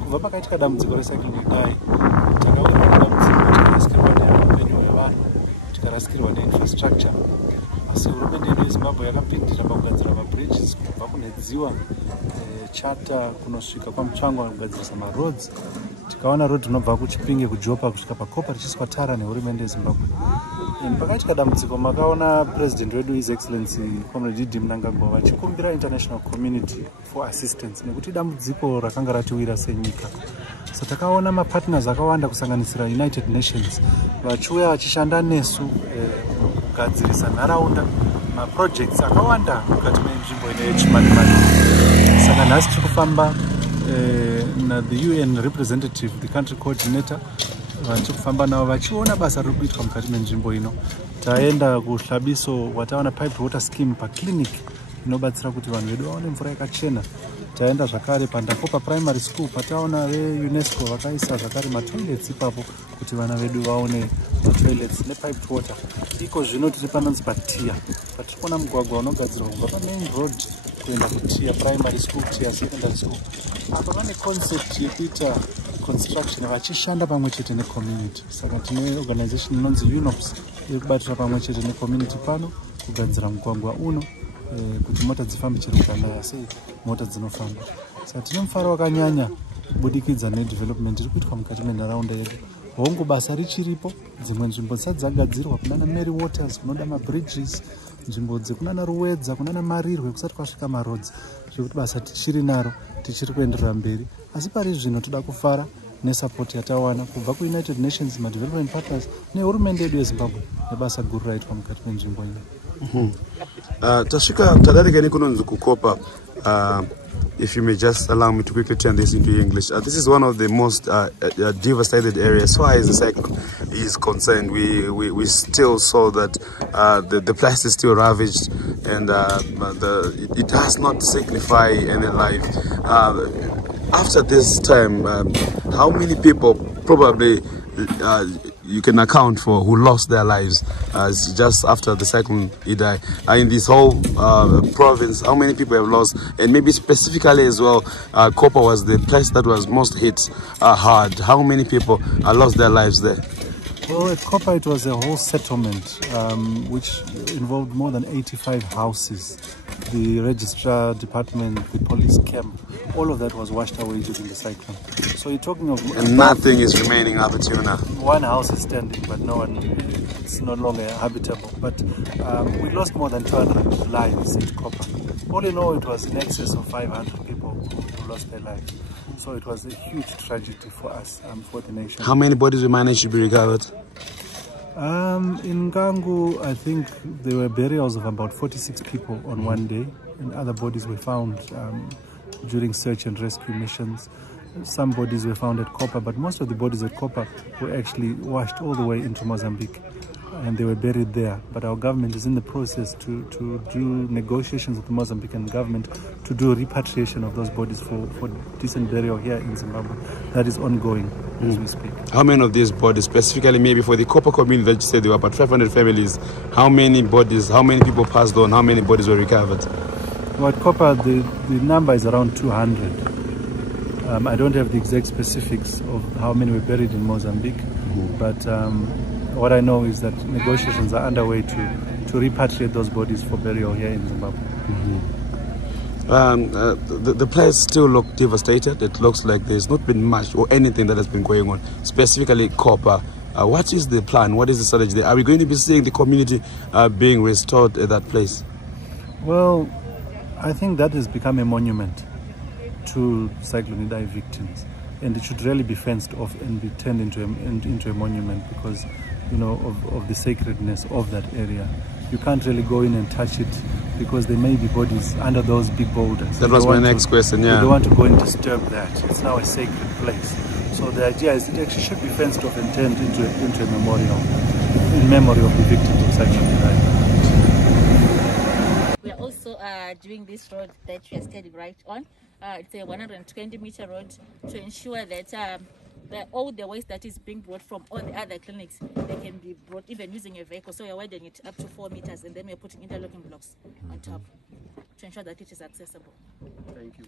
Kubva pakaitika dambudziko recyclone Idai, takaona dambudziko tikarasikirwa neupenyu hwevanhu, tikarasikirwa neinfrastructure. Asi hurumende yedu yeZimbabwe yakapindira pakugadzira mabridges kubva kunedziwa Chata kunosvika kwaMutsvangwa kugadzirisa maroads. Tikaona road inobva kuChipinge kuJopa kusvika paKopa richiswa tara nehurumende yeZimbabwe. Pakaitika dambudziko makaona President wedu His Excellency Comrade Idai Mnangagwa vachikumbira international community for assistance nekuti dambudziko rakanga ratiwira senyika. So takaona mapartners akawanda kusanganisira United Nations vachiuya vachishanda nesu kugadzirisa nharaunda maprojects akawanda mukati menzvimbo ine Chimanimani. Saka nhasi tiri kufamba the UN representative, the country coordinator, vari kufamba navo vachiona basa riri kuitwa mukati menzvimbo ino. Taenda kuhlabiso wataona piped water scheme paclinic inobatsira kuti vanhu vedu vaone mvura yakachena. Taenda zvakare paNdakopa primary school pataona veUNESCO vakaisa zvakare matoilets ipapo kuti vana vedu vaone matoilets nepiped water. Iko zvino tiri panonzi paTia, patiri kuona mugwagwa unogadzirwa kubva pamain road kuenda kuTia primary school, Tia secondary school. Apa pane concept yekuita construction vachishanda pamwe chete necommunity. Saka tine organization inonzi UNOPS iri kubatira pamwe chete necommunity pano kugadzira mugwagwa uno kuti mota dzifambe chero kudandaya sei mota dzinofamba. Saka tine mufaro wakanyanya kubudikidza nedevelopment iri kuitwa mukati menharaunda yedu. Hongu basa richiripo, dzimwe nzvimbo dzisati dzagadzirwa kunana Mary Waters kunoda mabridges, nzvimbo dzekunana Ruwedza kunana Marirwe kusati kwasvika maroads, zvekuti basa tichiri naro, tichiri kuenderera mberi. Asi pari zvino toda kufara nesupport yatawana kubva kuUnited Nations, madevelopment partners nehurumende yedu yeZimbabwe nebasa guru raitwa mukati menzvimbo ino. Tasvika tadarika nekunonzi kuKopa. If you may just allow me to quickly turn this into English. This is one of the most devastated areas. So far as the cyclone is concerned, we still saw that the place is still ravaged, and it does not signify any life. After this time, how many people probably you can account for who lost their lives just after the cyclone Idai? In this whole province, how many people have lost? And maybe specifically as well, Kopa was the place that was most hit hard. How many people lost their lives there? Well, at Kopa it was a whole settlement which involved more than 85 houses. The registrar department, the police camp, all of that was washed away during the cyclone. So you're talking of... And nothing is remaining up until now. One house is standing, but no one, it's no longer habitable. But we lost more than 200 lives at Kopa. All in all, it was in excess of 500 people who lost their lives. So it was a huge tragedy for us, for the nation. How many bodies were managed to be recovered? In Gangu, I think there were burials of about 46 people on one day, and other bodies were found during search and rescue missions. Some bodies were found at Kopa, but most of the bodies at Kopa were actually washed all the way into Mozambique, and they were buried there. But our government is in the process to do negotiations with the Mozambican government to do repatriation of those bodies for decent burial here in Zimbabwe. That is ongoing as we speak. How many of these bodies, specifically maybe for the Kopa community that you said there were about 500 families, how many bodies, how many people passed on, how many bodies were recovered? Well, at Kopa, the number is around 200. I don't have the exact specifics of how many were buried in Mozambique, but what I know is that negotiations are underway to repatriate those bodies for burial here in Zimbabwe. The place still looks devastated. It looks like there's not been much or anything that has been going on, specifically Kopa. What is the plan? What is the strategy there? Are we going to be seeing the community being restored at that place? Well, I think that has become a monument to Cyclone Idai victims, and it should really be fenced off and be turned into a monument because, you know, of the sacredness of that area. You can't really go in and touch it because there may be bodies under those big boulders. That was my next question, yeah. You don't want to go and disturb that. It's now a sacred place. So the idea is it actually should be fenced off and turned into a memorial in memory of the victims of Cyclone Idai. We are also doing this road that we are standing right on. It's a 120-meter road to ensure that all the waste that is being brought from all the other clinics, they can be brought even using a vehicle. So we are widening it up to 4 meters, and then we are putting interlocking blocks on top to ensure that it is accessible. Thank you.